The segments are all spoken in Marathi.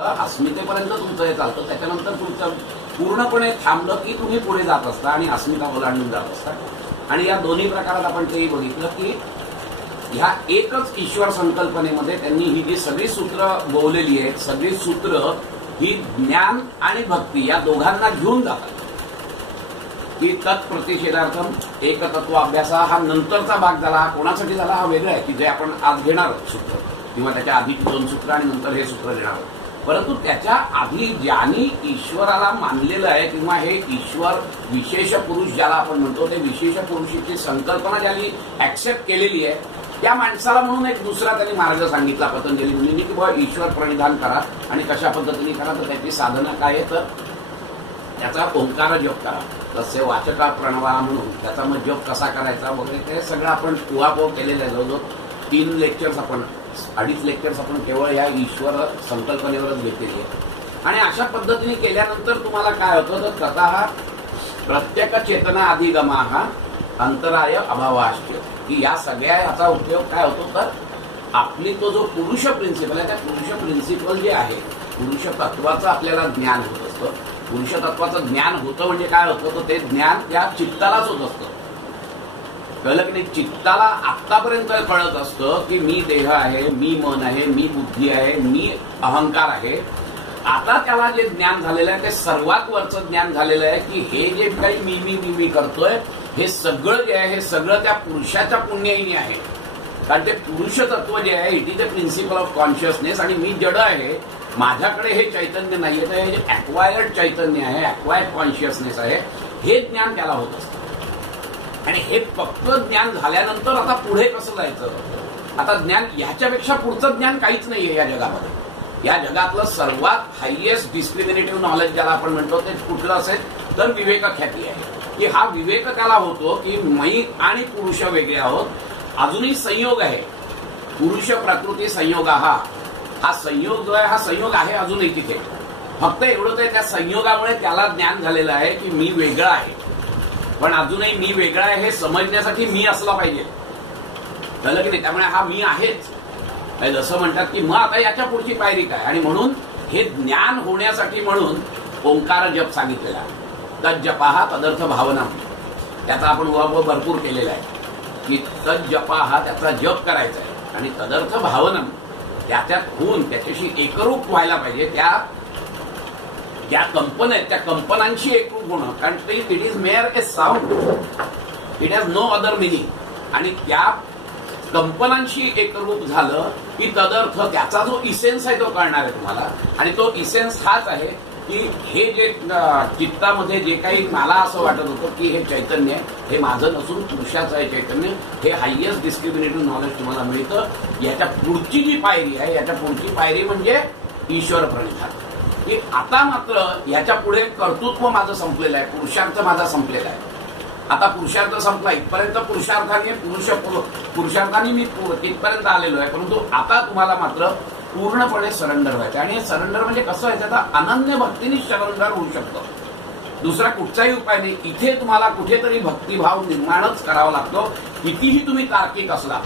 अस्मितेपर्यंत तुमचं हे चालतं, त्याच्यानंतर तुमचं पूर्णपणे थांबलं की तुम्ही पुढे जात असता आणि अस्मिता ओलांडून जात असता. आणि या दोन्ही प्रकारात आपण तेही बघितलं की ह्या एकच ईश्वर संकल्पनेमध्ये त्यांनी ही जी सगळी सूत्र गोवलेली आहेत, सगळी सूत्र ही ज्ञान आणि भक्ती या दोघांना घेऊन जातात. की तत्प्रतिषेधार्थम एकतत्व अभ्यासा हा नंतरचा भाग झाला. हा कोणासाठी झाला हा वेगळा आहे की जे आपण आज घेणार आहोत सूत्र, किंवा त्याच्या आधीची 2 सूत्र आणि नंतर हे सूत्र घेणार आहोत. परंतु त्याच्या आधी ज्यांनी ईश्वराला मानलेलं आहे किंवा हे ईश्वर विशेष पुरुष ज्याला आपण म्हणतो, ते विशेष पुरुषाची संकल्पना ज्यांनी ऍक्सेप्ट केलेली आहे, त्या माणसाला म्हणून एक दुसरा त्यांनी मार्ग सांगितला पतंजली मुनींनी की बाबा ईश्वर प्रणिधान करा. आणि कशा पद्धतीने करा तर त्याची साधना काय आहे तर त्याचा ओंकार जप करा. तसे वाचका प्रणवा म्हणून त्याचा मग जप कसा करायचा वगैरे ते सगळं आपण उहापोह केलेलं आहे. जवळजवळ 3 लेक्चर्स आपण 2.5 लेक्चर्स आपण केवळ या ईश्वर संकल्पनेवरच घेतलेली आहे. आणि अशा पद्धतीने केल्यानंतर तुम्हाला काय होतं तर स्वतः प्रत्येक चेतना अधिगमाहा अंतराय अभावाश्च, की या सगळ्या याचा उपयोग काय होतो तर आपली तो जो पुरुष प्रिन्सिपल आहे त्या पुरुष प्रिन्सिपल जे आहे, पुरुष तत्वाचं आपल्याला ज्ञान होत असतं. पुरुष तत्वाचं ज्ञान होतं म्हणजे काय होतं तर ते ज्ञान त्या चित्तालाच होत असतं. कळलं की नाही? चित्ताला आत्तापर्यंत कळत असतं की मी देह आहे, मी मन आहे, मी बुद्धी आहे, मी अहंकार आहे. आता त्याला जे ज्ञान झालेलं आहे ते सर्वात वरचं ज्ञान झालेलं आहे की हे जे काही मी करतोय हे सगळं जे आहे हे सगळं त्या पुरुषाच्या पुण्याईने आहे. कारण ते पुरुष तत्व जे आहे it is the principle of consciousness. आणि मी जड आहे, माझ्याकडे हे चैतन्य नाहीये, तर हे जे ऍक्वायर्ड चैतन्य आहे, ऍक्वायर्ड कॉन्शियसनेस आहे, हे ज्ञान त्याला होत असतं. आणि हे फक्त ज्ञान झाल्यानंतर आता पुढे कसं जायचं, आता ज्ञान ह्याच्यापेक्षा पुढचं ज्ञान काहीच नाहीये या जगामध्ये. या जगातलं सर्वात हायएस्ट डिस्क्रिमिनेटिव्ह नॉलेज ज्याला आपण म्हणतो ते कुठलं असेल तर विवेक ख्याती आहे. की हा विवेक त्याला होतो की मी आणि पुरुष वेगळे आहोत. अजूनही संयोग आहे, पुरुष प्रकृती संयोग हा संयोग जो आहे हा संयोग आहे अजूनही तिथे. फक्त एवढंच आहे त्या संयोगामुळे त्याला ज्ञान झालेलं आहे की मी वेगळा आहे. पण अजूनही मी वेगळा आहे हे समजण्यासाठी मी असला पाहिजे. कळलं की नाही? त्यामुळे हा मी आहेच. जसं म्हणतात की मग आता याच्या पुढची पायरी काय, आणि म्हणून हे ज्ञान होण्यासाठी म्हणून ओंकार जप सांगितलेला आहे. तज्जपा तदर्थ भावना, त्याचा आपण उहापोह भरपूर केलेला आहे की तज्जपा त्याचा जप करायचा आहे. आणि तदर्थ भावनम त्याच्यात होऊन त्याच्याशी एकरूप व्हायला पाहिजे. त्या कंपन्या आहेत त्या कंपनांशी एकरूप होणं. कारण ते it is mere a sound, it has no other meaning. आणि त्या कंपनांशी एकरूप झालं की तदर्थ त्याचा जो इसेन्स आहे तो कळणार आहे तुम्हाला. आणि तो इसेन्स हाच आहे की हे जे चित्तामध्ये जे काही मला असं वाटत होतं की हे चैतन्य हे माझं नसून पुरुषाचं आहे चैतन्य, हे हायएस्ट डिस्क्रिमिनेटिव्ह नॉलेज तुम्हाला मिळतं. याच्या पुढची जी पायरी आहे, याच्या पुढची पायरी म्हणजे ईश्वर प्रणिधान. की आता मात्र याच्या पुढे कर्तृत्व माझं संपलेलं आहे, पुरुषार्थ माझा संपलेला आहे. आता पुरुषार्थ संपला, इथपर्यंत पुरुषार्थाने मी तिथपर्यंत आलेलो आहे. परंतु आता तुम्हाला मात्र पूर्णपणे सरेंडर व्हायचं. आणि सरेंडर म्हणजे कसं व्हायचं, आता अनन्य भक्तीने सरेंडर होऊ शकतं. दुसरा कुठचाही उपाय नाही. इथे तुम्हाला कुठेतरी भक्तिभाव निर्माणच करावा लागतो. कितीही तुम्ही तार्किक असलात,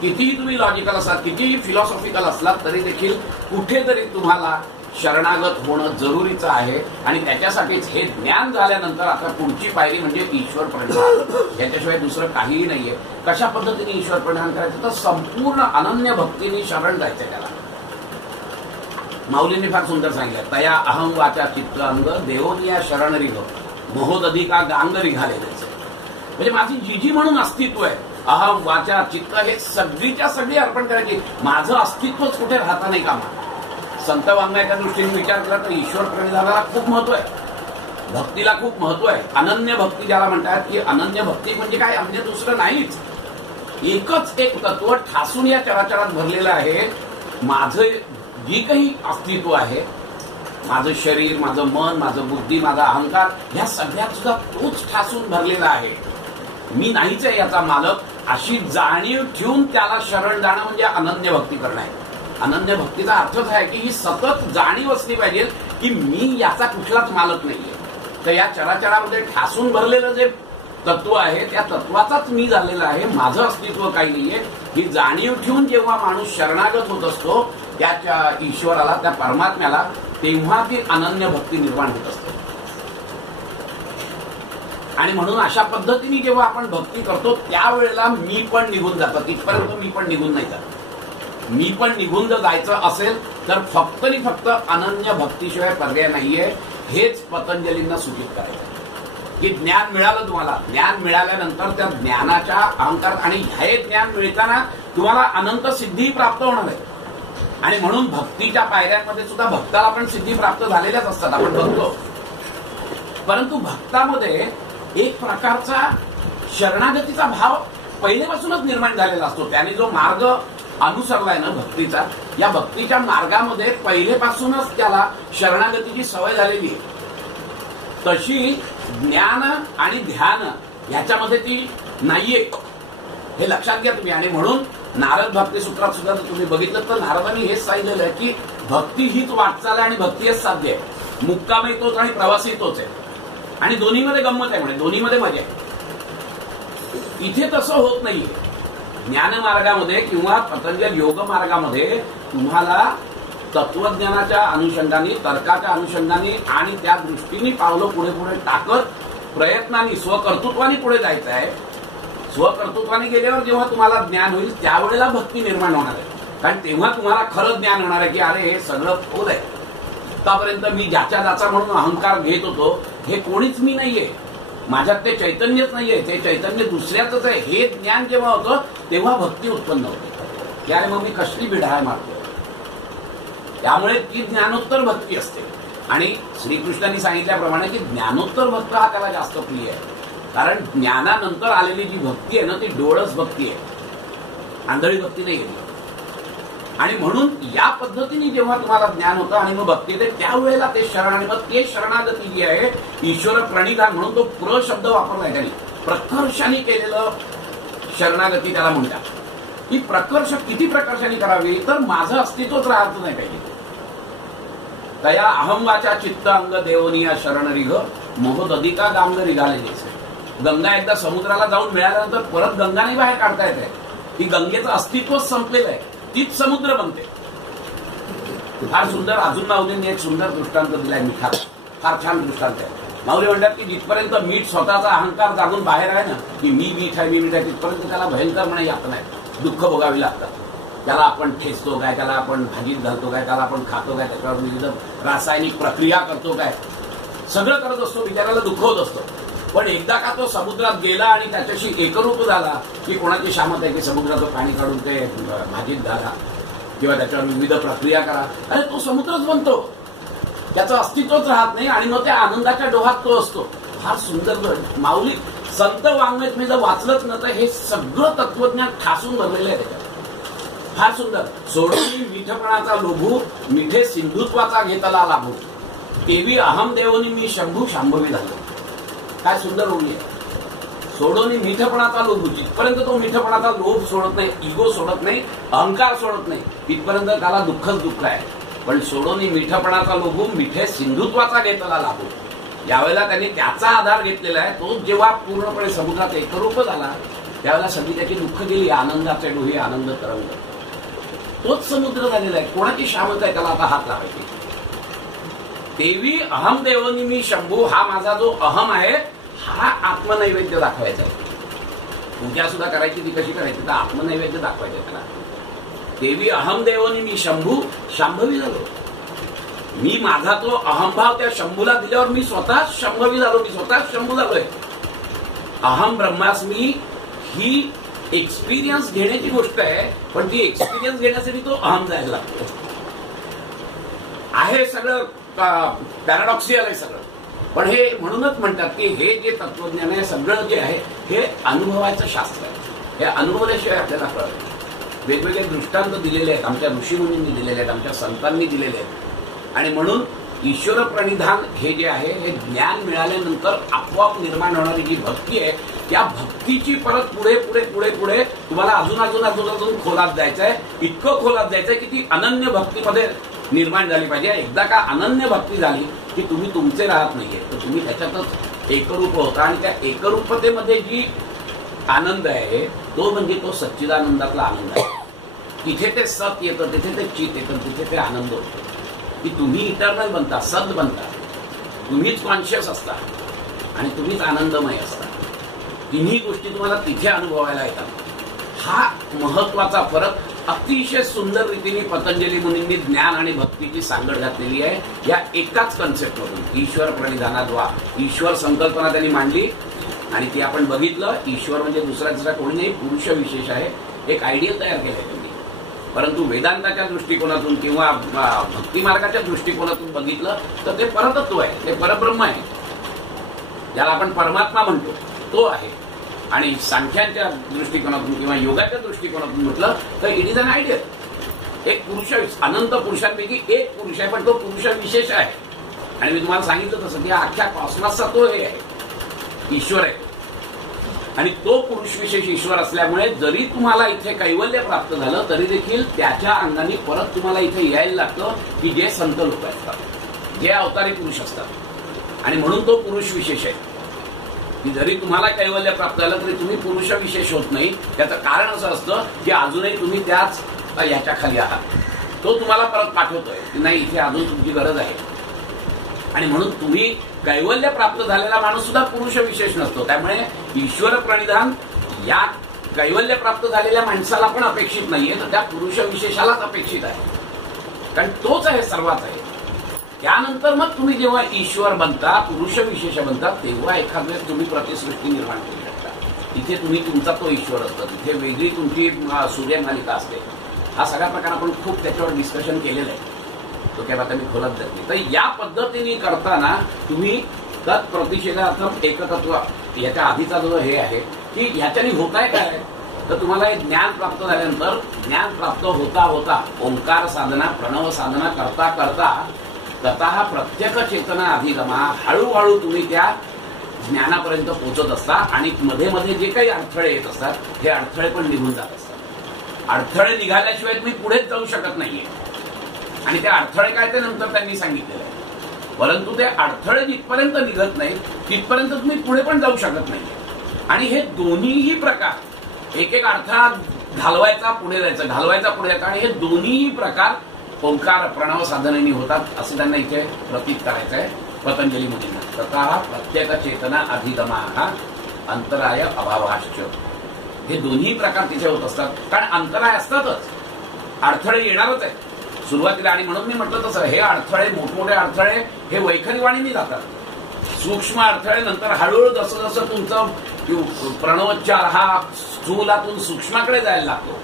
कितीही तुम्ही लॉजिकल असलात, कितीही फिलॉसॉफिकल असलात, तरी देखील कुठेतरी तुम्हाला शरणागत होणं जरुरीचं आहे. आणि त्याच्यासाठीच हे ज्ञान झाल्यानंतर आता पुढची पायरी म्हणजे ईश्वर प्रणिधान. याच्याशिवाय दुसरं काहीही नाहीये. कशा पद्धतीने ईश्वर प्रणिधान करायचं तर संपूर्ण अनन्य भक्तीने शरण जायचं त्याला. माऊलींनी फार सुंदर सांगितलं, तया अहं वाचा चित्त अंग देवोनिया शरण रिघ महोदधिका गांग रिघाले. म्हणजे माझी जीजी म्हणून अस्तित्व आहे, अहं वाचा चित्त हे सगळीच्या सगळी अर्पण करायची. माझं अस्तित्वच कुठे राहता नाही कामा. संत वाङ्मयाच्या दृष्टीने विचार केला तर ईश्वर प्रणिधानाला खूप महत्व आहे, भक्तीला खूप महत्व आहे. अनन्य भक्ती ज्याला म्हणतात की अनन्य भक्ती म्हणजे काय, अन्य दुसरं नाहीच, एकच एक तत्व ठासून या चराचरात भरलेलं आहे. माझं जी काही अस्तित्व आहे, माझं शरीर, माझं मन, माझं बुद्धी, माझा अहंकार, ह्या सगळ्यात सुद्धा तोच ठासून भरलेला आहे. मी नाहीच आहे याचा मालक, अशी जाणीव ठेवून त्याला शरण जाणं म्हणजे अनन्य भक्ती करणं आहे. अनन्य भक्तीचा अर्थच आहे की ही सतत जाणीव असली पाहिजे की मी याचा कुठलाच मालक नाहीये. तर या चराचरामध्ये ठासून भरलेलं जे तत्व आहे त्या तत्वाचाच मी झालेला आहे, माझं अस्तित्व काही नाहीये. ही जाणीव ठेवून जेव्हा माणूस शरणागत होत असतो त्याच्या ईश्वराला, त्या परमात्म्याला, तेव्हा ती अनन्य भक्ती निर्माण होत असते. आणि म्हणून अशा पद्धतीने जेव्हा आपण भक्ती करतो त्यावेळेला मी पण निघून जातो. तिथपर्यंत मी पण निघून नाही जात. मी पण निघून जर जायचं असेल तर फक्त आणि फक्त अनन्य भक्तीशिवाय पर्याय नाहीये. हेच पतंजलींना सूचित करायचं की ज्ञान मिळालं तुम्हाला, ज्ञान मिळाल्यानंतर त्या ज्ञानाच्या अहंकार, आणि हे ज्ञान मिळताना तुम्हाला अनंत सिद्धी प्राप्त होणार आहे. आणि म्हणून भक्तीच्या पायऱ्यांमध्ये सुद्धा भक्ताला पण सिद्धी प्राप्त झालेल्याच असतात, आपण बघतो. परंतु भक्तामध्ये एक प्रकारचा शरणागतीचा भाव पहिलेपासूनच निर्माण झालेला असतो. त्याने जो मार्ग अनुसरलाय ना भक्तीचा, या भक्तीच्या मार्गामध्ये पहिलेपासूनच त्याला शरणागतीची सवय झालेली आहे. तशी ज्ञान आणि ध्यान ह्याच्यामध्ये ती नाहीये, हे लक्षात घ्या तुम्ही. आणि म्हणून नारद भक्ती सूत्रात सुद्धा जर तुम्ही बघितलं तर नारदांनी हेच सांगितलेलं आहे की भक्ती हीच वाटचाल आहे आणि भक्ती हेच साध्य आहे. मुक्कामही तोच आणि प्रवासही तोच आहे. आणि दोन्हीमध्ये गंमत आहे, म्हणजे दोन्हीमध्ये मजा आहे. इथे तसं होत नाहीये. ज्ञान मार्गामध्ये किंवा पतंजल योग मार्गामध्ये तुम्हाला तत्वज्ञानाच्या अनुषंगाने, तर्काच्या अनुषंगाने आणि त्या दृष्टीने पावलं पुढे पुढे टाकत प्रयत्नाने, स्वकर्तृत्वाने पुढे जायचं आहे. स्वकर्तृत्वाने गेल्यावर जेव्हा तुम्हाला ज्ञान होईल त्यावेळेला भक्ती निर्माण होणार आहे. कारण तेव्हा तुम्हाला खरं ज्ञान होणार आहे की अरे हे सगळं खोल आहे. आतापर्यंत मी ज्याच्या ज्याचा म्हणून अहंकार घेत होतो हे कोणीच मी नाहीये, माझ्यात ते चैतन्यच नाहीये, ते चैतन्य दुसऱ्याच आहे. हे ज्ञान जेव्हा होतं तेव्हा भक्ती उत्पन्न होते. याने मग मी कसली बिढाळ मारतो. त्यामुळे ती ज्ञानोत्तर भक्ती असते. आणि श्रीकृष्णांनी सांगितल्याप्रमाणे की ज्ञानोत्तर भक्त हा त्याला जास्त प्रिय आहे. कारण ज्ञानानंतर आलेली जी भक्ती आहे ना ती डोळस भक्ती आहे, आंधळी भक्ती नाही आहे. आणि म्हणून या पद्धतीने जेव्हा तुम्हाला ज्ञान होतं आणि मग भक्ती येते त्यावेळेला ते शरण, आणि मग ते शरणागती जी आहे ईश्वर प्रणिधान म्हणून तो प्र शब्द वापरलाय त्यांनी, प्रकर्षाने केलेलं शरणागती त्याला म्हणतात. ही प्रकर्ष किती प्रकर्षाने करावी तर माझं अस्तित्वच राहत नाही पाहिजे. तया अहमवाचा चित्त अंग देवनिया शरण रिघ मोहदधिका गांग रिघाले जैसे. गंगा एकदा समुद्राला जाऊन मिळाल्यानंतर परत गंगा नाही बाहेर काढता येते. ती गंगेचं अस्तित्वच संपलेलं आहे, तीच समुद्र बनते. फार सुंदर अजून माऊलींनी एक सुंदर दृष्टांत दिलाय मिठात, फार छान दृष्टांत आहे. माऊली म्हणतात की जिथपर्यंत मीठ स्वतःचा अहंकार जागून बाहेर आहे ना की मी मीठ आहे, मी मीठ आहे, तिथपर्यंत त्याला भयंकर म्हणे यातना आहे, दुःख भोगावी लागतात. त्याला आपण ठेचतो काय, त्याला आपण भाजीत घालतो काय, त्याला आपण खातो काय, त्याच्यावर विविध रासायनिक प्रक्रिया करतो काय, सगळं करत असतो, बिचाराला दुःख होत असतं. पण एकदा का तो समुद्रात गेला आणि त्याच्याशी एकरूप झाला की कोणाची शामत आहे की समुद्राचं पाणी काढून ते भाजीत घाला किंवा त्याच्यावर विविध प्रक्रिया करा, अरे तो समुद्रच बनतो, त्याचं अस्तित्वच राहत नाही. आणि मग त्या आनंदाच्या डोहात तो असतो. फार सुंदर माऊली संत वाङ्मय तुम्ही जर वाचलंच ना तर हे सगळं तत्वज्ञान ठासून भरलेलं आहे त्याच्यात. फार सुंदर. सोडून मिठपणाचा लोभू, मिठे सिंधुत्वाचा घेतला लाभू, तेवी अहम देवनी मी शंभू शांभवी झालो. काय सुंदर ओळी आहे. सोडून मिठपणाचा लोभ, जिथपर्यंत तो मिठपणाचा लोभ सोडत नाही, इगो सोडत नाही, अहंकार सोडत नाही, तिथपर्यंत त्याला दुःखच दुःख आहे. पण सोडून मिठपणाचा लोभू, मिठे सिंधुत्वाचा घेतला लाभू, यावेळेला त्यांनी त्याचा आधार घेतलेला आहे. तो जेव्हा पूर्णपणे समुद्रात एकरूप झाला त्यावेळेला सगळी त्याची दुःख गेली, आनंदाचे डोहे आनंद तरंग, तोच समुद्र झालेला आहे. कोणाची शामत आहे त्याला आता हात लावायची. देवी अहम देवनी मी शंभू, हा माझा जो अहम आहे हा आत्मनैवेद्य दाखवायचा आहे. पूजा सुद्धा करायची, ती कशी करायची तर आत्मनैवेद्य दाखवायचं त्याला. देवी अहम देवनी मी शंभू शांभवी झालो. मी माझा तो अहमभाव त्या शंभूला दिल्यावर मी स्वतः शंभवी झालो, मी स्वतः शंभू झालोय. अहम ब्रह्मास्मी ही एक्सपिरियन्स घेण्याची गोष्ट आहे, पण ती एक्सपिरियन्स घेण्यासाठी तो अहम जायला लागतो. आहे सगळं पॅराडॉक्सियल आहे सगळं. पण हे म्हणूनच म्हणतात की हे जे तत्वज्ञान आहे सगळं जे आहे हे अनुभवाचं शास्त्र आहे. हे अनुभवल्याशिवाय आपल्याला कळत. वेगवेगळे दृष्टांत दिलेले आहेत, आमच्या ऋषीमुनींनी दिलेले आहेत, आमच्या संतांनी दिलेले आहेत. आणि म्हणून ईश्वर प्रणिधान हे जे आहे हे ज्ञान मिळाल्यानंतर आपोआप निर्माण होणारी जी भक्ती आहे त्या भक्तीची परत पुढे पुढे पुढे पुढे तुम्हाला अजून अजून अजून अजून खोलात जायचं आहे. इतकं खोलात जायचं आहे की ती अनन्य भक्तीमध्ये निर्माण झाली पाहिजे. एकदा का अनन्य भक्ती झाली की तुम्ही तुमचे राहत नाहीये, तर तुम्ही त्याच्यातच एकरूप होता. आणि त्या एकरूपतेमध्ये जी आनंद आहे तो म्हणजे तो सच्चिदानंदातला आनंद आहे. तिथे ते सत येतं, तिथे ते चित येतं, तिथे ते आनंद होतो की तुम्ही इटर्नल बनता, सत बनता, तुम्हीच कॉन्शियस असता आणि तुम्हीच आनंदमय असता. तिन्ही गोष्टी तुम्हाला तिथे अनुभवायला येतात. हा महत्वाचा फरक अतिशय सुंदर रीतीने पतंजली मुनींनी ज्ञान आणि भक्तीची सांगड घातलेली आहे या एकाच कन्सेप्टमधून. ईश्वर प्रणिधानाद्वारा ईश्वर संकल्पना त्यांनी मांडली आणि ती आपण बघितलं. ईश्वर म्हणजे दुसरा कोणी नाही, पुरुष विशेष आहे. एक आयडिया तयार केलाय त्यांनी. परंतु वेदांताच्या दृष्टिकोनातून किंवा भक्ती मार्गाच्या दृष्टिकोनातून बघितलं तर ते परतत्व आहे, ते परब्रह्म आहे, ज्याला आपण परमात्मा म्हणतो तो आहे. आणि सांख्यांच्या दृष्टिकोनातून किंवा योगाच्या दृष्टिकोनातून म्हटलं तर इट इज अन आयडियल. एक पुरुष, अनंत पुरुषांपैकी एक पुरुष आहे, पण तो पुरुष विशेष आहे. आणि मी तुम्हाला सांगितलं तसं की अख्ख्या कॉस्मॉसचा तो हे आहे, ईश्वर आहे. आणि तो पुरुष विशेष ईश्वर असल्यामुळे जरी तुम्हाला इथे कैवल्य प्राप्त झालं तरी देखील त्याच्या अंगाने परत तुम्हाला इथे यायला लागतं की जे संत लोक असतात, जे अवतारी पुरुष असतात. आणि म्हणून तो पुरुष विशेष आहे की जरी तुम्हाला कैवल्य प्राप्त झालं तरी तुम्ही पुरुष विशेष होत नाही. त्याचं कारण असं असतं की अजूनही तुम्ही त्याच याच्या खाली आहात. तो तुम्हाला परत पाठवतोय की नाही, इथे अजून तुमची गरज आहे. आणि म्हणून तुम्ही कैवल्य प्राप्त झालेला माणूस सुद्धा पुरुष विशेष नसतो. त्यामुळे ईश्वर प्रणिधान या कैवल्य प्राप्त झालेल्या माणसाला पण अपेक्षित नाहीये, तर त्या पुरुष विशेषालाच अपेक्षित आहे, कारण तोच आहे, सर्वात आहे. त्यानंतर मग तुम्ही जेव्हा ईश्वर बनता, पुरुष विशेष बनता, तेव्हा एखाद वेळेस तुम्ही प्रतिसृष्टी निर्माण करू शकता. तिथे तुम्ही तुमचा तो ईश्वर असतो, तिथे वेगळी तुमची सूर्यमालिका असते. हा सगळा प्रकार आपण खूप त्याच्यावर डिस्कशन केलेलं आहे, तो काय आता मी खोलात जात नाही. तर या पद्धतीने करताना तुम्ही तत्प्रतिषेधार्थम एकतत्व याच्या आधीचा जो हे आहे की ह्याच्याने होताय काय, तर तुम्हाला एक ज्ञान प्राप्त झाल्यानंतर ज्ञान प्राप्त होता होता ओंकार साधना, प्रणव साधना करता करता स्वतः प्रत्येक चेतना अधिगमा हळूहळू तुम्ही त्या ज्ञानापर्यंत पोहोचत असता. आणि मध्ये मध्ये जे काही अडथळे येत असतात हे अडथळे पण निघून जात असतात. अडथळे निघाल्याशिवाय तुम्ही पुढेच जाऊ शकत नाहीये. आणि ते अडथळे काय ते नंतर त्यांनी सांगितलेलं आहे. परंतु ते अडथळे जिथपर्यंत निघत नाही तिथपर्यंत तुम्ही पुढे पण जाऊ शकत नाही. आणि हे दोन्हीही प्रकार, एक एक अडथळा घालवायचा पुढे जायचं, घालवायचा पुढे जायचं, आणि हे दोन्हीही प्रकार ओंकार प्रणव साधनेने होतात असं त्यांना इथे प्रतीत करायचं आहे पतंजली मुनींना. स्वतः प्रत्येक चेतना अधिगमा अंतराय अभावाश्च, हे दोन्ही प्रकार तिथे होत असतात. कारण अंतराय असतातच, अडथळे येणारच आहे सुरुवातीला. आणि म्हणून मी म्हटलं तसं हे अडथळे, मोठमोठे अडथळे हे वैखरीवाणीने जातात. सूक्ष्म अडथळे नंतर हळूहळू जसं जसं तुमचं प्रणवोच्चार हा स्थूलातून सूक्ष्माकडे जायला लागतो,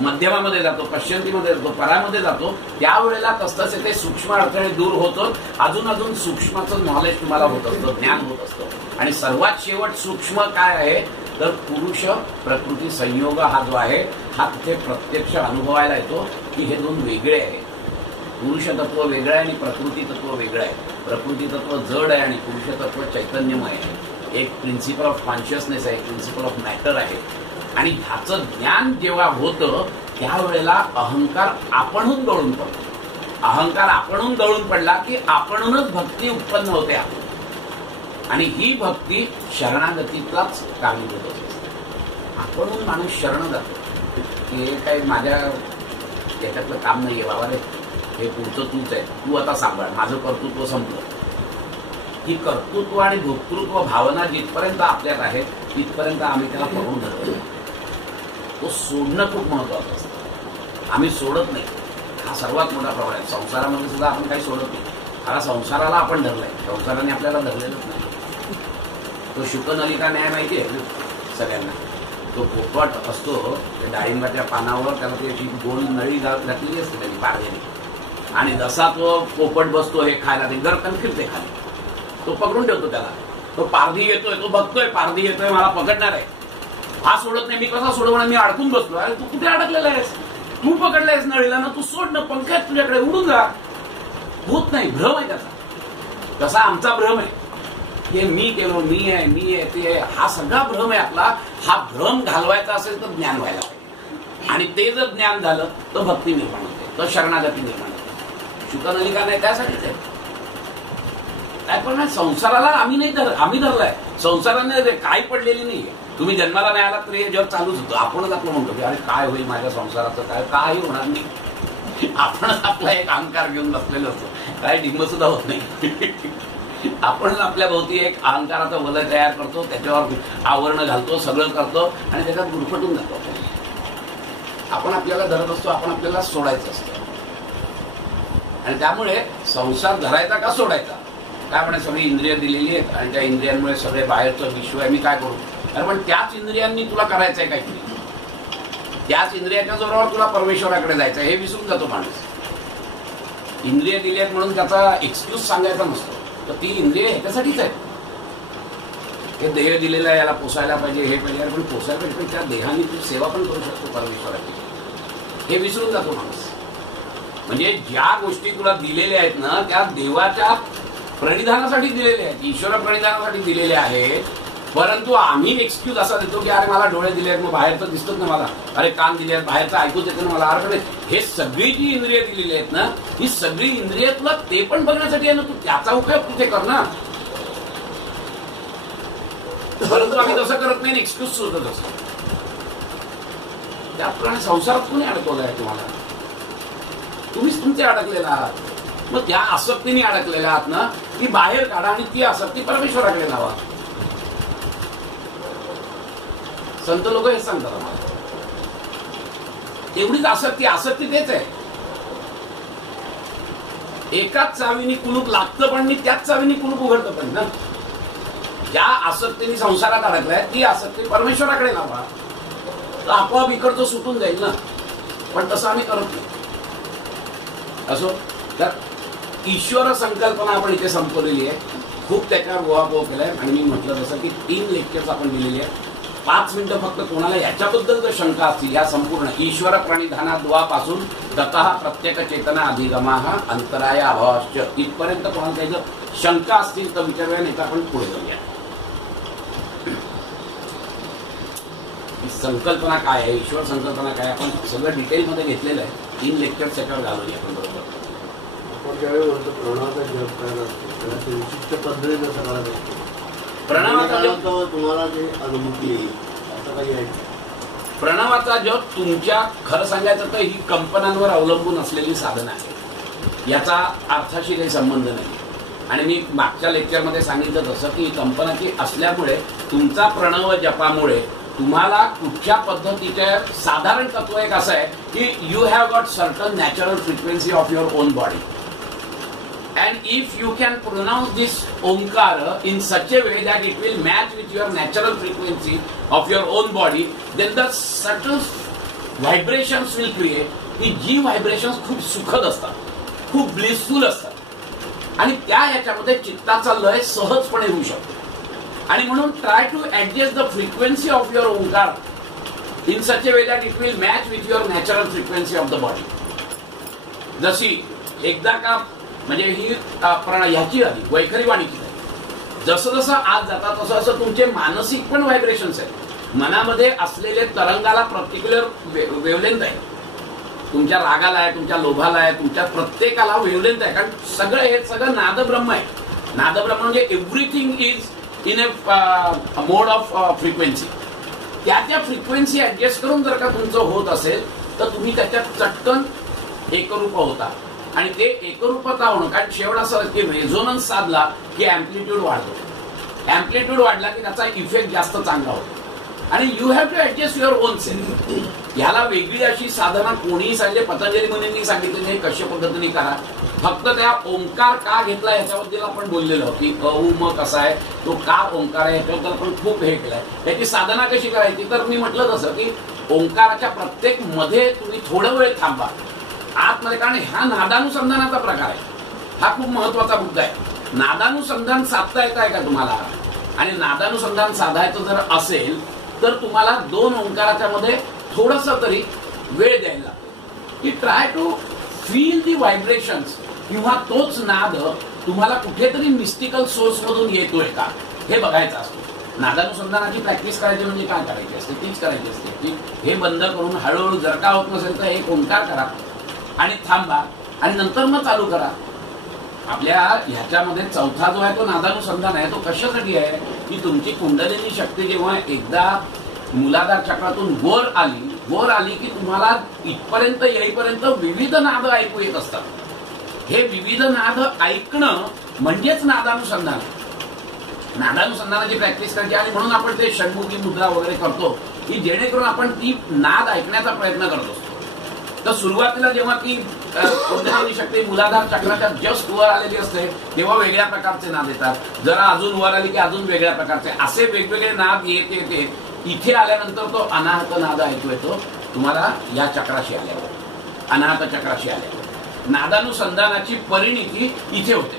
मध्यमामध्ये जातो, पश्चिमतीमध्ये जातो, परामध्ये जातो, त्यावेळेला तसतसे ते सूक्ष्म अडथळे दूर होतो. अजून अजून सूक्ष्माचं नॉलेज तुम्हाला होत असतं, ज्ञान होत असतं. आणि सर्वात शेवट सूक्ष्म काय आहे तर पुरुष प्रकृती संयोग हा जो आहे हा तिथे प्रत्यक्ष अनुभवायला येतो की हे दोन वेगळे आहेत. पुरुष तत्व वेगळं आहे आणि प्रकृती तत्व वेगळं आहे. प्रकृती तत्व जड आहे आणि पुरुष तत्व चैतन्यमय आहे. एक प्रिन्सिपल ऑफ कॉन्शियसनेस आहे, प्रिन्सिपल ऑफ मॅटर आहे. आणि ह्याचं ज्ञान जेव्हा होतं त्यावेळेला अहंकार आपणहून गळून पडतो. अहंकार आपणहून गळून पडला की आपणहूनच भक्ती उत्पन्न होते. आणि ही भक्ती शरणागतीतलाच कारणीभूत असते. आपणहून माणूस शरण जातो, हे काही माझ्या याच्यातलं काम नाहीये बाबा रे, हे पुढचं तूच आहे, तू आता सांभाळ, माझं कर्तृत्व संपलं. ही कर्तृत्व आणि भोक्तृत्व भावना जिथपर्यंत आपल्यात आहे तिथपर्यंत आम्ही त्याला पकडून धरतो. तो सोडणं खूप महत्वाचं असतं. आम्ही सोडत नाही, हा सर्वात मोठा प्रॉब्लेम आहे. संसारामध्ये सुद्धा आपण काही सोडत नाही. हा संसाराला आपण धरलाय, संसाराने आपल्याला धरलेलंच नाही. तो शुकनलिका न्याय माहिती आहे सगळ्यांना. तो पोपट असतो, डाळिंबाच्या पानावर त्याला ती गोल नळी घातलेली असते त्याची पारदेने, आणि जसा तो पोपट बसतो हे खायला, ते गरकन फिरते खाली, तो पकडून ठेवतो त्याला. तो पारधी येतोय, तो बघतोय पारधी येतोय, मला पकडणार आहे, हा सोडत नाही. मी कसा सोडू म्हणून मी अडकून बसलो. अरे तू कुठे अडकलेला आहेस, तू पकडलायस नळीला ना, तू सोड ना, पंख आहेत तुझ्याकडे, उडून जा. होत नाही, भ्रम आहे त्याचा. तसा आमचा भ्रम आहे की मी केलो, मी आहे, ते आहे, हा सगळा भ्रम आहे आपला. हा भ्रम घालवायचा असेल तर ज्ञान व्हायला पाहिजे. आणि ते जर ज्ञान झालं तर भक्ती निर्माण होते, तर शरणागती निर्माण होते. शुकनलिका नाही त्यासाठीच आहे. काय पण संसाराला आम्ही नाही आम्ही धरलाय, संसाराने काही पडलेली नाहीये. तुम्ही जन्माला नाही आलात तरी हे जग चालूच होतं. आपणच आपलं म्हणतो की अरे काय होईल माझ्या संसाराचं, काय काही होणार नाही. आपणच आपला एक अहंकार घेऊन बसलेलो असतो, काय डिंब सुद्धा होत नाही. आपण आपल्या भोवती एक अहंकाराचं वलय तयार करतो, त्याच्यावर आवरण घालतो, सगळं करतो आणि त्याच्यात गुरफटून जातो. आपण आपल्याला धरत असतो, आपण आपल्याला सोडायचं असतं. आणि त्यामुळे संसार धरायचा का सोडायचा, काय म्हणे सगळी इंद्रिय दिलेली आहेत आणि त्या इंद्रियांमुळे सगळे बाहेरचं विश्व आहे, मी काय करू. अरे पण त्याच इंद्रियांनी तुला करायचंय काहीतरी, त्याच इंद्रियाच्या जोरावर तुला परमेश्वराकडे जायचं हे विसरून जातो माणूस. इंद्रिय दिली आहेत म्हणून त्याचा एक्सक्यूज सांगायचा नसतो. तर ती इंद्रिय ह्याच्यासाठीच आहे. हे देह दिलेलं आहे, याला पोसायला पाहिजे, हे पाहिजे. पण पोसायला पाहिजे, पण त्या देहाने तू सेवा पण करू शकतो परमेश्वराची, हे विसरून जातो माणूस. म्हणजे ज्या गोष्टी तुला दिलेल्या आहेत ना त्या देवाच्या प्रणिधानासाठी दिलेल्या आहेत, ईश्वर प्रणिधानासाठी दिलेल्या आहेत. परंतु आम्ही एक्सक्यूज असा देतो की अरे मला डोळे दिले आहेत, मग बाहेरचं दिसतच ना मला, अरे कान दिले आहेत, बाहेरचं ऐकूच येतं ना मला. अरे हे सगळी जी इंद्रिय दिलेली आहेत ना, ही सगळी इंद्रिय तुला ते पण बघण्यासाठी आहे ना, तू त्याचा उपयोग तिथे कर ना. परंतु आम्ही तसं करत नाही, एक्सक्यूज शोधत असतो. त्याप्रमाणे संसारात कोणी अडकवलं आहे तुम्हाला, तुम्हीच तुमचे अडकलेला आहात. मग त्या आसक्तीने अडकलेल्या आहात ना, ती बाहेर काढा आणि ती आसक्ती परमेश्वराकडे लावा. संत लोक हे सांगतात आम्हाला. एवढीच आसक्ती तेच आहे. एकाच चावीने कुलूप लागतं पण त्याच चावीने कुलूप उघडतं पण ना. ज्या आसक्तीने संसारात अडकलाय ती आसक्ती परमेश्वराकडे लावा, तर आपोआप इकडचं सुटून जाईल ना. पण तसं आम्ही करत नाही. असो, तर ईश्वर संकल्पना आपण इथे संपवलेली आहे. खूप त्याच्यावर गोहापोह केलाय आणि मी म्हटलं तसं की 3 लेक्चर्स आपण दिलेली आहे. 5 मिनिटं फक्त कोणाला याच्याबद्दल जर शंका असतील, या संपूर्ण ईश्वर प्रणिधानाद्वापासून ततः प्रत्येक चेतना अधिगमाः अंतराय अभावाश्च इथपर्यंत कोणाला काही जर शंका असतील तर विचारूया, नाही तर आपण पुढे जाऊया. संकल्पना काय आहे, ईश्वर संकल्पना काय, आपण सगळं डिटेलमध्ये घेतलेलं आहे. 3 लेक्चर्स त्याच्यावर घालूया आपण. बरोबर, आपण ज्यावेळी म्हणतो प्रणवाचा जप करायला असतो त्याला विशिष्ट पद्धतीने कसं करायला असतो, प्रणवाचा जप तुम्हाला जे अनुभूती येईल असं काही आहे. प्रणवाचा जप तुमच्या, खरं सांगायचं तर ही कंपनांवर अवलंबून असलेली साधनं आहे, याचा अर्थाशी काही संबंध नाही. आणि मी मागच्या लेक्चरमध्ये सांगितलं तसं की कंपनाची असल्यामुळे तुमचा प्रणव जपामुळे तुम्हाला कुठच्या पद्धतीचे साधारण तत्व एक असं आहे की you have got certain natural frequency of your on body. And if you can pronounce this Omkara in such a way that it will match with your natural frequency of your own body, then the subtle vibrations will create. ही जी व्हायब्रेशन्स खूप सुखद असतात, खूप ब्लिसफुल असतात आणि त्या याच्यामध्ये चित्ताचा लय सहजपणे होऊ शकतो. आणि म्हणून try to adjust the frequency of your Omkar in such a way that it will match with your natural frequency of the body. जशी एकदा का म्हणजे ही ह्याची आधी वैखरी वाणीची आहे. जसं जसं आज जाता तसं असं तुमचे मानसिक पण व्हायब्रेशन्स आहेत. मनामध्ये असलेले तरंगाला पर्टिक्युलर वेवलेंथ आहे. तुमच्या रागाला आहे, तुमच्या लोभाला आहे, तुमच्या प्रत्येकाला वेवलेंथ आहे. कारण सगळं हे सगळं नादब्रह्म आहे. नादब्रह्म म्हणजे everything is in a mode of frequency. त्या फ्रिक्वेन्सी ऍडजस्ट करून जर का तुमचं होत असेल तर तुम्ही त्याच्यात चटकन एकरूप होता. आणि ते एकरूपता होणं, कारण शेवट असं की रेझोनन्स साधला की अँप्लिट्यूड वाढतो. अँप्लिट्यूड वाढला की त्याचा इफेक्ट जास्त चांगला होतो. आणि you have to adjust your own self. ह्याला वेगळी अशी साधना कोणीही सांगितले, पतंजली मुनींनी सांगितले नाही कशा पद्धतीने करा. फक्त त्या ओंकार का घेतला याच्याबद्दल आपण बोललेलो की अउम कसा आहे, तो का ओंकार आहे याच्याबद्दल आपण खूप हे केलंय. त्याची साधना कशी करायची, तर मी म्हटलं तसं की ओंकाराच्या प्रत्येक मध्ये तुम्ही थोडं वेळ थांबा आतमध्ये, कारण हा नादानुसंधानाचा प्रकार आहे. हा खूप महत्वाचा मुद्दा आहे. नादानुसंधान साधता येत आहे का तुम्हाला, आणि नादानुसंधान साधायचं जर असेल तर तुम्हाला 2 ओंकाराच्या मध्ये थोडस तरी वेळ द्यायला लागतो की try to feel the vibrations, किंवा तोच नाद तुम्हाला कुठेतरी मिस्टिकल सोर्स मधून येतोय का हे बघायचं असतं. नादानुसंधानाची प्रॅक्टिस करायची म्हणजे काय करायची असते, तीच करायची असते की हे बंद करून हळूहळू जर का होत नसेल तर एक ओंकार करा आणि थांबा आणि नंतर मग चालू करा. आपल्या ह्याच्यामध्ये चौथा जो आहे तो नादानुसंधान आहे. तो कशासाठी आहे की तुमची कुंडलिनी शक्ती जेव्हा एकदा मूलाधार चक्रातून वर आली की तुम्हाला इथपर्यंत येईपर्यंत विविध नाद ऐकू येत असतात. हे विविध नाद ऐकणं म्हणजेच नादानुसंधान. नादानुसंधानाची प्रॅक्टिस करायची आणि म्हणून आपण ते षण्मुखी मुद्रा वगैरे करतो की जेणेकरून आपण ती नाद ऐकण्याचा प्रयत्न करत असतो. तर सुरुवातीला जेव्हा ती कुंडलिनी शक्ती मूलाधार चक्राच्या जस्ट वर आलेली असते तेव्हा वेगळ्या प्रकारचे नाद येतात. जरा अजून वर आली की अजून वेगळ्या प्रकारचे असे वेगवेगळे नाद येते. इथे आल्यानंतर तो अनाहत नाद ऐकू येतो तुम्हाला या चक्राशी आल्यावर, अनाहत चक्राशी आल्यावर. नादानुसंधानाची परिणिती इथे होते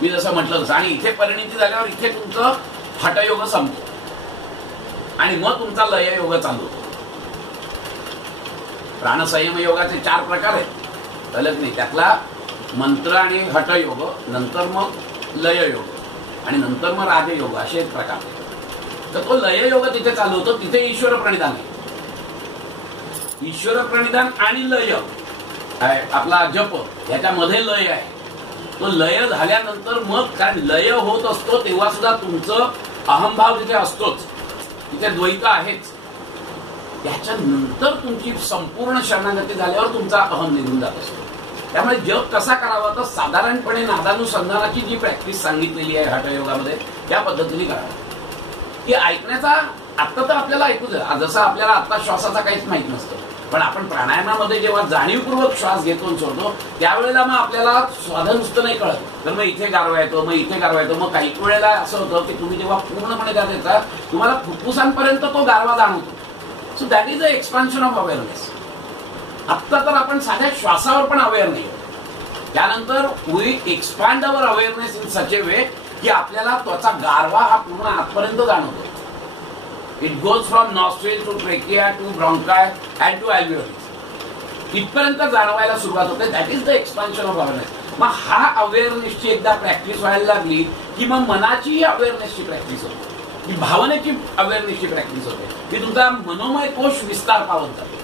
मी जसं म्हटलं तसं. आणि इथे परिणिती झाल्यावर इथे तुमचं हठयोग संपतो आणि मग तुमचा लययोग चालू होतो. प्राणसंयम योगाचे 4 प्रकार आहेत, कळत नाही. त्यातला मंत्र आणि हठयोग, नंतर मग लययोग आणि नंतर मग राजयोग असे एक प्रकार. तर तो लययोग तिथे चालू होतो. तिथे ईश्वर प्रणिधान आहे. ईश्वर प्रणिधान आणि लय आपला जप ह्याच्यामध्ये लय आहे. तो लय झाल्यानंतर मग कारण लय होत असतो तेव्हा सुद्धा तुमचं अहंभाव तिथे असतोच, तिथे द्वैत आहेच. त्याच्यानंतर तुमची संपूर्ण शरणागती झाल्यावर तुमचा अहम निघून जात असतो. त्यामुळे जप कसा करावा तर साधारणपणे नादानुसंधानाची जी प्रॅक्टिस सांगितलेली आहे हठयोगामध्ये त्या पद्धतीने करावी. की ऐकण्याचा आत्ता तर आपल्याला ऐकू द्या, जसं आपल्याला आत्ता श्वासाचा काहीच माहित नसतं, पण आपण प्राणायामामध्ये जेव्हा जाणीवपूर्वक श्वास घेतो आणि सोडतो त्यावेळेला मग आपल्याला साधं नुसतं नाही कळत. तर मग इथे गारवा येतो, मग इथे गारवा येतो. मग काही वेळेला असं होतं की तुम्ही जेव्हा पूर्णपणे त्यात येता तुम्हाला फुफ्फुसांपर्यंत तो गारवा जाणवतो. So that is a expansion of awareness. आत्ता तर आपण साध्या श्वासावर पण अवेअर नाही. त्यानंतर we expand our awareness in such a way की आपल्याला त्याचा गारवा हा पूर्ण आतपर्यंत जाणवतो. It goes from nostril to trachea to bronchi and to alveoli इथपर्यंत जाणवायला सुरुवात होते. That is the expansion of awareness. मग हा अवेअरनेसची एकदा प्रॅक्टिस व्हायला लागली की मग मनाचीही अवेअरनेसची प्रॅक्टिस होते, की भावनेची अवेअरनेसची प्रॅक्टिस होते, की तुमचा मनोमय कोश विस्तार पावत जातो.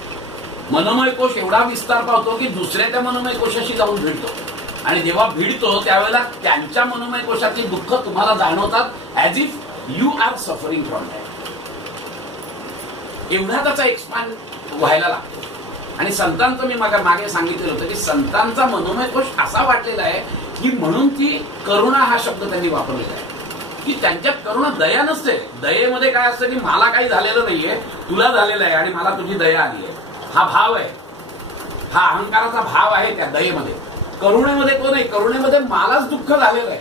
मनोमय कोश एवढा विस्तार पावतो की दुसऱ्याच्या मनोमय कोशाशी जाऊन भिडतो आणि जेव्हा भिडतो त्यावेळेला त्यांच्या मनोमय कोशाची दुःख तुम्हाला जाणवतात as if you are suffering from that. एवढा त्याचा एक्सपांड व्हायला लागतो. आणि संतांचं मी मागे सांगितलेलं होतं की संतांचा मनोमय कोश असा वाटलेला आहे की म्हणून ती करुणा हा शब्द त्यांनी वापरलेला आहे की त्यांच्यात करुणा दया नसते. दयेमध्ये काय असतं की मला काही झालेलं नाहीये, तुला झालेलं आहे आणि मला तुझी दया आली आहे. हा भाव आहे, हा अहंकाराचा भाव आहे त्या दयेमध्ये. करुणेमध्ये तो नाही. करुणेमध्ये मलाच दुःख झालेलं आहे.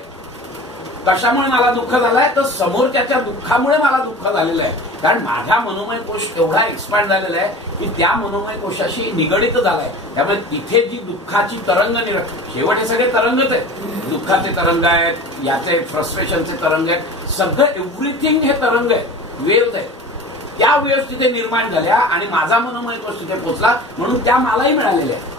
कशामुळे मला दुःख झालंय तर समोरच्याच्या दुःखामुळे मला दुःख झालेलं आहे. कारण माझा मनोमय कोश एवढा एक्सपांड झालेला आहे की त्या मनोमय कोशाशी निगडित झालाय. त्यामुळे तिथे जी दुःखाची तरंग शेवट हे सगळे तरंगच आहेत. दुःखाचे तरंग आहेत, याचे फ्रस्ट्रेशनचे तरंग आहेत, सगळं एव्हरीथिंग हे तरंग आहे, वेव्ज आहेत. त्या वेव्ज तिथे निर्माण झाल्या आणि माझा मनोमय कोश तिथे पोचला म्हणून त्या मलाही मिळालेल्या आहेत.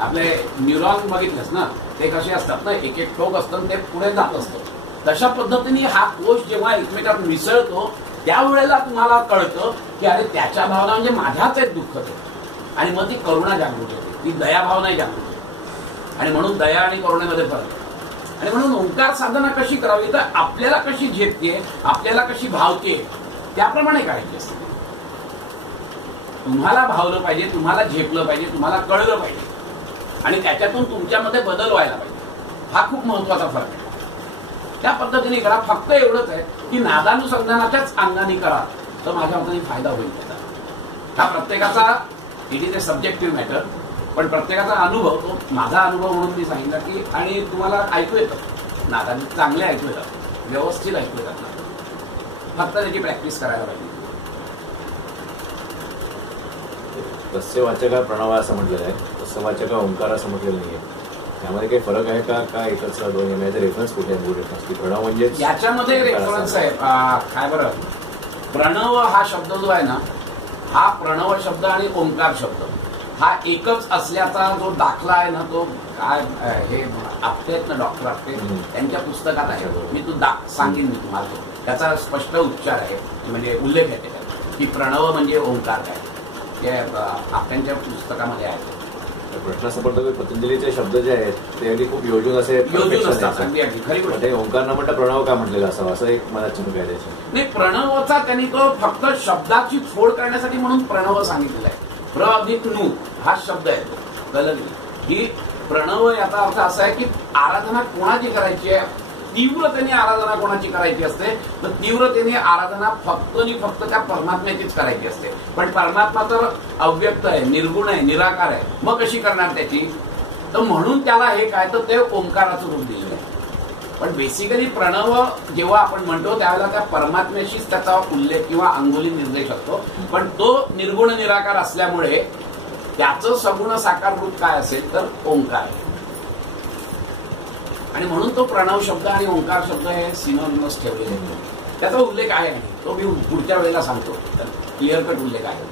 आपले न्यूरॉन बघितलेस ना, ते कसे असतात ना, एक एक टोक असतं ते पुढे जात असतं. तशा पद्धतीने हा कोश जेव्हा एकमेकात मिसळतो त्यावेळेला तुम्हाला कळतं की अरे त्याच्या भावना म्हणजे माझ्याच आहेत दुःख ते. आणि मग ती करुणा जागृत होते, ती दया भावना जागृत होते. आणि म्हणून दया आणि करुणेमध्ये फरक आहे. आणि म्हणून ओंकार साधना कशी करावी तर आपल्याला कशी झेपते, आपल्याला कशी भावते त्याप्रमाणे काढायची असते. तुम्हाला भावलं पाहिजे, तुम्हाला झेपलं पाहिजे, तुम्हाला कळलं पाहिजे आणि त्याच्यातून तुमच्यामध्ये बदल व्हायला पाहिजे. हा खूप महत्वाचा फरक आहे. त्या पद्धतीने करा. फक्त एवढंच आहे की नादानुसंधानाच्याच अंगाने करा तर माझ्या मताने फायदा होईल त्याचा. हा प्रत्येकाचा it is a subjective matter, पण प्रत्येकाचा अनुभव तो माझा अनुभव म्हणून मी सांगितला की आणि तुम्हाला ऐकू येतं नादाने, चांगले ऐकू येतात, व्यवस्थित ऐकू येतात. फक्त त्याची प्रॅक्टिस करायला पाहिजे. तस्य वाचका प्रणव असं म्हटलेलं आहे, तसं वाचका ओंकार असं म्हटलेलं नाहीये. त्यामध्ये काही फरक आहे का? काय एकच दोन याचे रेफरन्स कुठे आहे? मूळ रेफरन्स की प्रणव म्हणजे याच्यामध्ये रेफरन्स आहे काय बरं. प्रणव हा शब्द जो आहे ना, हा प्रणव शब्द आणि ओंकार शब्द हा एकच असल्याचा जो दाखला आहे ना, तो काय हे आपटे आहेत ना, डॉक्टर आपटे त्यांच्या पुस्तकात आहे. मी तू सांगेन मी तुम्हाला. त्याचा स्पष्ट उच्चार आहे, म्हणजे उल्लेख आहे की प्रणव म्हणजे ओंकार काय, ते आपट्यांच्या पुस्तकामध्ये आहे. प्रश्न असं पडतो की पतंजलीचे शब्द जे आहेत ते अगदी खूप योजून असे असतात. अगदी अगदी खरी गोष्ट. ओंकार न म्हणता प्रणव का म्हटलेला असावा असं एक मनात चमक आहे त्याची. नाही, प्रणवाचा त्यांनी तो फक्त शब्दाची फोड करण्यासाठी म्हणून प्रणव सांगितलेला आहे. प्र अधिक नु हा शब्द आहे तो. कळलं की प्रणव याचा अर्थ असा आहे की आराधना कोणाची करायची आहे, तीव्रतेने आराधना कोणाची करायची असते, तर तीव्रतेने आराधना फक्त आणि फक्त त्या परमात्म्याचीच करायची असते. पण परमात्मा तर अव्यक्त आहे, निर्गुण आहे, निराकार आहे, मग कशी करणार त्याची? तर म्हणून त्याला हे काय तर ते ओंकाराचं रूप दिलेलं आहे. पण बेसिकली प्रणव जेव्हा आपण म्हणतो त्यावेळेला त्या परमात्म्याशीच त्याचा उल्लेख किंवा अंगुली निर्देश असतो. पण तो निर्गुण निराकार असल्यामुळे त्याचं सगुण साकार रूप काय असेल तर ओंकार आहे. आणि म्हणून तो प्रणव शब्द आणि ओंकार शब्द हे सिनोनिमस ठेवलेले आहेत. त्याचा उल्लेख आहे, तो मी पुढच्या वेळेला सांगतो. क्लिअर कट उल्लेख आहे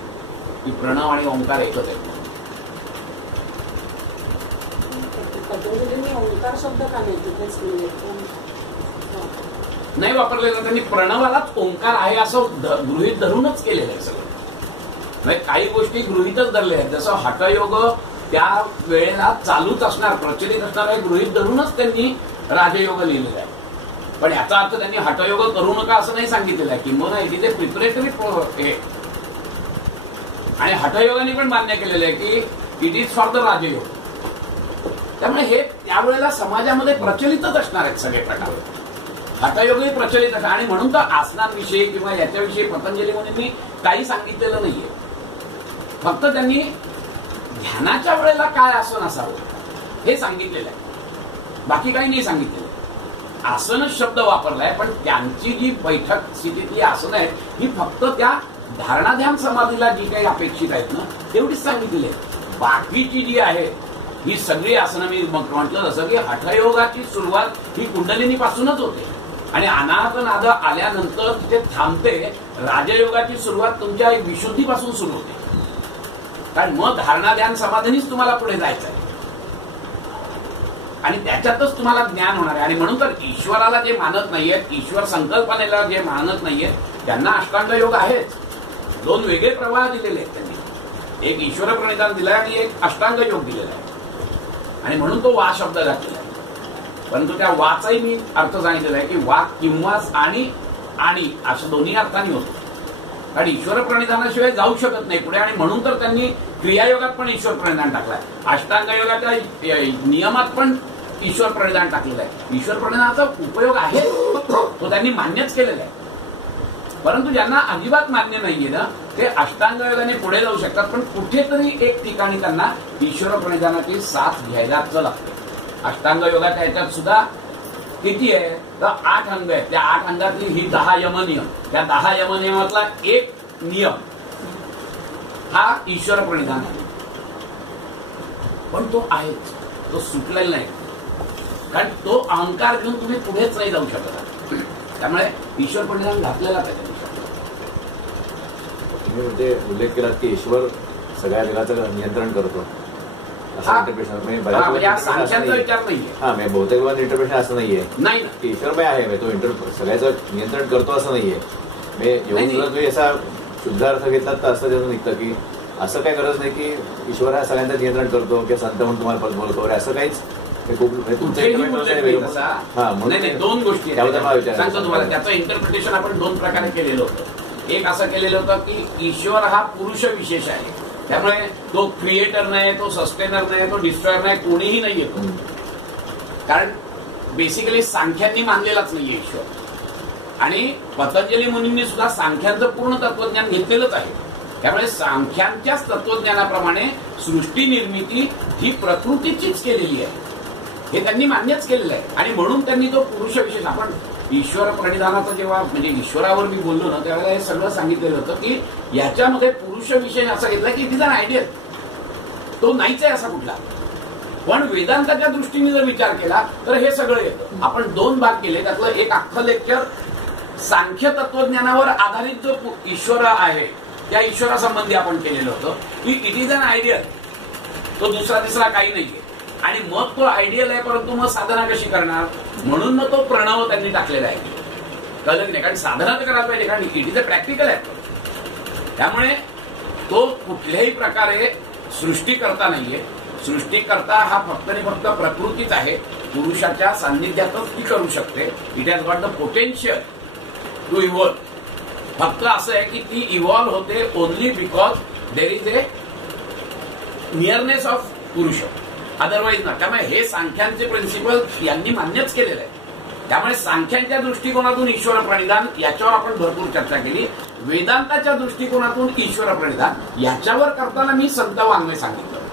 की प्रणव आणि ओंकार एकच आहेत. ओंकार शब्द का नाही वापरलेला, त्यांनी प्रणवालाच ओंकार आहे असं गृहीत धरूनच केलेलं आहे सगळं. म्हणजे काही गोष्टी गृहीतच धरल्या आहेत. जसं हठयोग त्या वेळेला चालूच असणार, प्रचलित असणार आहे गृहीत धरूनच त्यांनी राजयोग लिहिलेला आहे. पण याचा अर्थ त्यांनी हठयोग करू नका असं नाही सांगितलेलं आहे. किंवा तिथे प्रिपरेटरी हे आणि हठयोगाने पण मान्य केलेलं आहे की इट इज फॉर द राजयोग. त्यामुळे हे त्यावेळेला समाजामध्ये प्रचलितच असणार आहेत सगळे प्रकार. हठयोगही प्रचलित असणार आणि म्हणून तर आसनांविषयी किंवा याच्याविषयी पतंजली मुनींनी काही सांगितलेलं नाहीये. फक्त त्यांनी ध्यानाच्या वेळेला काय आसन असावं हे सांगितलेलं आहे, बाकी काही नाही सांगितलेलं. आसनच शब्द वापरलाय, पण त्यांची जी बैठक स्थितीतली आसनं आहेत ही फक्त त्या धारणाध्यान समाधीला जी काही अपेक्षित आहेत ना तेवढीच सांगितलेली आहे. बाकीची जी आहे ही सगळी आसनं मी म्हटलं जसं की हठयोगाची सुरुवात ही कुंडलिनीपासूनच होते आणि अनाहत नाद आल्यानंतर तिथे थांबते. राजयोगाची सुरुवात तुमच्या विशुद्धीपासून सुरू होते, कारण मग धारणा ध्यान समाधीनीच तुम्हाला पुढे जायचं आहे आणि त्याच्यातच तुम्हाला ज्ञान होणार आहे. आणि म्हणून तर ईश्वराला जे मानत नाहीयेत, ईश्वर संकल्पनेला जे मानत नाहीयेत, त्यांना अष्टांग योग आहेच. दोन वेगळे प्रवाह दिलेले आहेत त्यांनी. एक ईश्वर प्रणिधान दिलाय आणि एक अष्टांग योग दिलेला आहे. आणि म्हणून तो वा शब्द घातलेला आहे. परंतु त्या वाचाही मी अर्थ सांगितलेला आहे की वा किंवा आणि अशा दोन्ही अर्थांनी होतो. कारण ईश्वर प्रणिधानाशिवाय जाऊ शकत नाही पुढे. आणि म्हणून तर त्यांनी क्रियायोगात पण ईश्वर प्रणिधान टाकलाय, अष्टांग योगाच्या नियमात पण ईश्वर प्रणिधान टाकलेलं आहे. ईश्वर प्रणिधानाचा उपयोग आहे तो त्यांनी मान्यच केलेला आहे. परंतु ज्यांना अजिबात मान्य नाहीये ना ते अष्टांग योगाने पुढे जाऊ शकतात, पण कुठेतरी एक ठिकाणी त्यांना ईश्वर प्रणिधानाची साथ घ्यायलाच लागते. अष्टांग योगाच्या याच्यात सुद्धा किती आहे तर 8 अंग आहेत. त्या 8 अंगातली ही 10 यमनियम, त्या 10 यमनियमातला एक नियम हा ईश्वर प्रणिधान आहे. पण तो आहेच, तो सुटलेला नाही, कारण तो अहंकार घेऊन तुम्ही पुढेच नाही जाऊ शकत. त्यामुळे ईश्वर प्रणिधान घातलेला पाहिजे. तुम्ही म्हणजे उल्लेख केलात की ईश्वर सगळ्या जगाचं नियंत्रण करतो असं इंटरप्रिटेशन म्हणजे बहुतेक इंटरप्रिटेशन असं नाहीये की ईश्वरमय आहे तो सगळ्याचं नियंत्रण करतो असं नाहीये. येऊन तुम्ही असा शुद्ध अर्थ घेतला तर असं त्याचं निघतं की असं काही गरज नाही की ईश्वर हा सगळ्यांचं नियंत्रण करतो किंवा संत म्हणून तुम्हाला पद बोलतो असं काहीच. दोन गोष्टी सांगतो तुम्हाला. त्याचं इंटरप्रिटेशन आपण दोन प्रकारे केलेलं होतं. एक असं केलेलं होतं की ईश्वर हा पुरुष विशेष आहे, त्यामुळे तो क्रिएटर नाही, तो सस्टेनर नाही, तो डिस्ट्रॉयर नाही, कोणीही नाही येतो. कारण बेसिकली सांख्यांनी मानलेलाच नाहीये ईश्वर. आणि पतंजली मुनींनी सुद्धा सांख्यांचं पूर्ण तत्वज्ञान घेतलेलंच आहे. त्यामुळे सांख्यांच्याच तत्वज्ञानाप्रमाणे सृष्टी निर्मिती ही प्रकृतीचीच केलेली आहे हे त्यांनी मान्यच केलेलं आहे. आणि म्हणून त्यांनी तो पुरुष विशेष, आपण ईश्वर प्रणिधानाचं जेव्हा म्हणजे ईश्वरावर मी बोललो ना त्यावेळेला हे सगळं सांगितलेलं होतं की याच्यामध्ये पुरुष विशेष असा घेतला की तिचा आयडियल तो नाहीच आहे असा कुठला. पण वेदांताच्या दृष्टीने जर विचार केला तर हे सगळं येतं. आपण 2 भाग केले, त्यातलं एक अख्खं लेक्चर सांख्य तत्वज्ञानावर आधारित जो ईश्वर आहे त्या ईश्वरासंबंधी आपण केलेलं होतं की इट इज अन आयडियल, तो दुसरा तिसरा काही नाहीये. आणि मग तो आयडियल आहे, परंतु मग साधना कशी करणार म्हणून मग तो प्रणव त्यांनी टाकलेला आहे. कळलं नाही, कारण साधना तर करायला पाहिजे, कारण इट इज अ प्रॅक्टिकल आहे. त्यामुळे तो कुठल्याही प्रकारे सृष्टी करता नाहीये, सृष्टीकर्ता हा फक्त आणि फक्त प्रकृतीच आहे. पुरुषाच्या सान्निध्यातच ती करू शकते. It has got the potential to evolve. फक्त असं आहे की ती इव्हॉल्व होते only because there is a nearness of purush, otherwise ना. त्यामुळे हे सांख्यांचे प्रिन्सिपल यांनी मान्यच केलेलं आहे. त्यामुळे सांख्यांच्या दृष्टिकोनातून ईश्वर प्रणिधान याच्यावर आपण भरपूर चर्चा केली. वेदांताच्या दृष्टिकोनातून ईश्वर प्रणिधान याच्यावर करताना मी संत वाङ्मय सांगितलं.